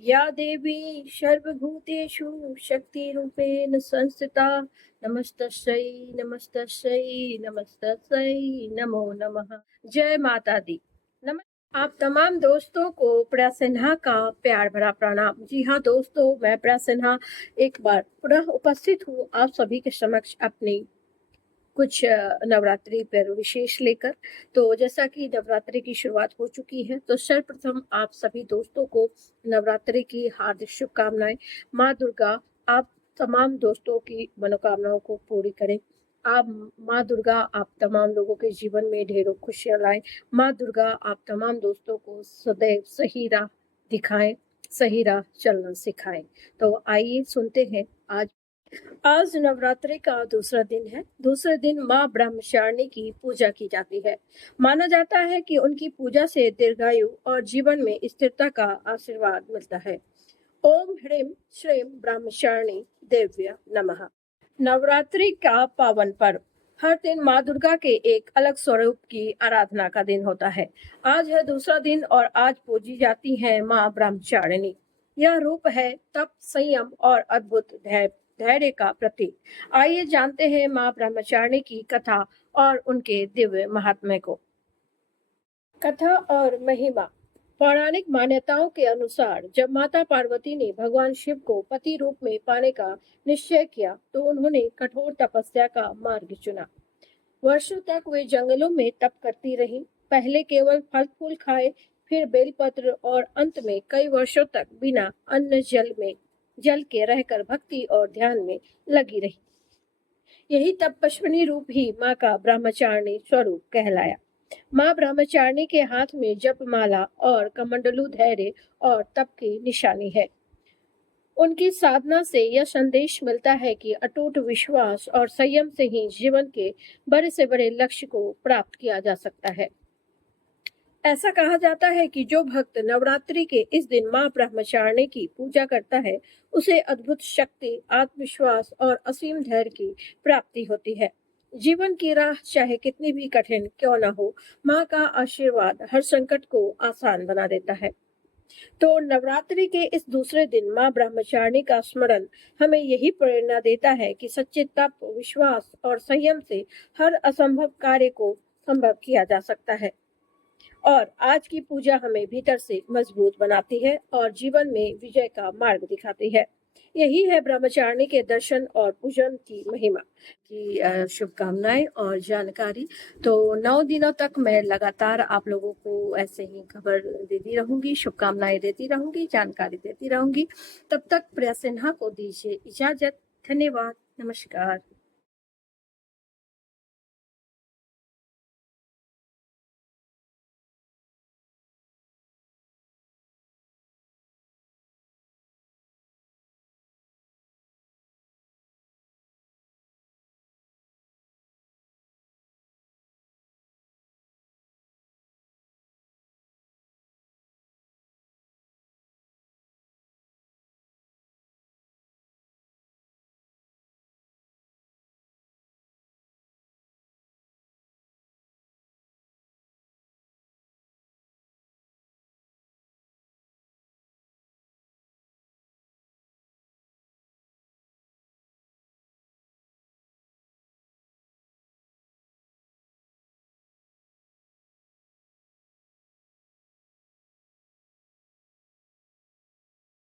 या देवी सर्वभूतेषु शक्तिरूपेण संस्थिता नमस्तस्यै नमस्तस्यै नमस्तस्यै नमो नमः। जय माता दी। नमस्कार आप तमाम दोस्तों को प्रिया सिन्हा का प्यार भरा प्रणाम। जी हाँ दोस्तों, मैं प्रिया सिन्हा एक बार पुनः उपस्थित हूँ आप सभी के समक्ष अपनी कुछ नवरात्रि पर विशेष लेकर। तो जैसा कि नवरात्रि की शुरुआत हो चुकी है, तो सर्वप्रथम आप सभी दोस्तों को नवरात्रि की हार्दिक शुभकामनाएं। माँ दुर्गा आप तमाम दोस्तों की मनोकामनाओं को पूरी करें। आप माँ दुर्गा आप तमाम लोगों के जीवन में ढेरों खुशियां लाएं। माँ दुर्गा आप तमाम दोस्तों को सदैव सही राह दिखाएं, सही राह चलना सिखाएं। तो आइए सुनते हैं आज। आज नवरात्रि का दूसरा दिन है। दूसरे दिन माँ ब्रह्मचारिणी की पूजा की जाती है। माना जाता है कि उनकी पूजा से दीर्घायु और जीवन में स्थिरता का आशीर्वाद मिलता है। ओम ह्रीम श्रीम ब्रह्मचारिणी देव्य नमः। नवरात्रि का पावन पर्व। हर दिन माँ दुर्गा के एक अलग स्वरूप की आराधना का दिन होता है। आज है दूसरा दिन और आज पूजी जाती है माँ ब्रह्मचारिणी। यह रूप है तप, संयम और अद्भुत धैर्य का प्रतीक। आइए जानते हैं माँ ब्रह्मचारिणी की कथा और उनके दिव्य महात्म्य को। कथा और महिमा। पौराणिक मान्यताओं के अनुसार जब माता पार्वती ने भगवान शिव को पति रूप में पाने का निश्चय किया, तो उन्होंने कठोर तपस्या का मार्ग चुना। वर्षों तक वे जंगलों में तप करती रहीं। पहले केवल फल फूल खाए, फिर बेलपत्र और अंत में कई वर्षों तक बिना अन्न जल के रहकर भक्ति और ध्यान में लगी रही। यही तपस्विनी रूप ही माँ का ब्रह्मचारिणी स्वरूप कहलाया। माँ ब्रह्मचारिणी के हाथ में जपमाला और कमंडलू धैर्य और तप की निशानी है। उनकी साधना से यह संदेश मिलता है कि अटूट विश्वास और संयम से ही जीवन के बड़े से बड़े लक्ष्य को प्राप्त किया जा सकता है। ऐसा कहा जाता है कि जो भक्त नवरात्रि के इस दिन माँ ब्रह्मचारिणी की पूजा करता है, उसे अद्भुत शक्ति, आत्मविश्वास और असीम धैर्य की प्राप्ति होती है। जीवन की राह चाहे कितनी भी कठिन क्यों न हो, माँ का आशीर्वाद हर संकट को आसान बना देता है। तो नवरात्रि के इस दूसरे दिन माँ ब्रह्मचारिणी का स्मरण हमें यही प्रेरणा देता है कि सच्चे तप, विश्वास और संयम से हर असंभव कार्य को संभव किया जा सकता है। और आज की पूजा हमें भीतर से मजबूत बनाती है और जीवन में विजय का मार्ग दिखाती है। यही है ब्रह्मचारिणी के दर्शन और पूजन की महिमा की शुभकामनाएं और जानकारी। तो 9 दिनों तक मैं लगातार आप लोगों को ऐसे ही खबर देती रहूंगी, शुभकामनाएं देती रहूंगी, जानकारी देती रहूंगी। तब तक प्रिया सिन्हा को दीजिए इजाजत। धन्यवाद। नमस्कार।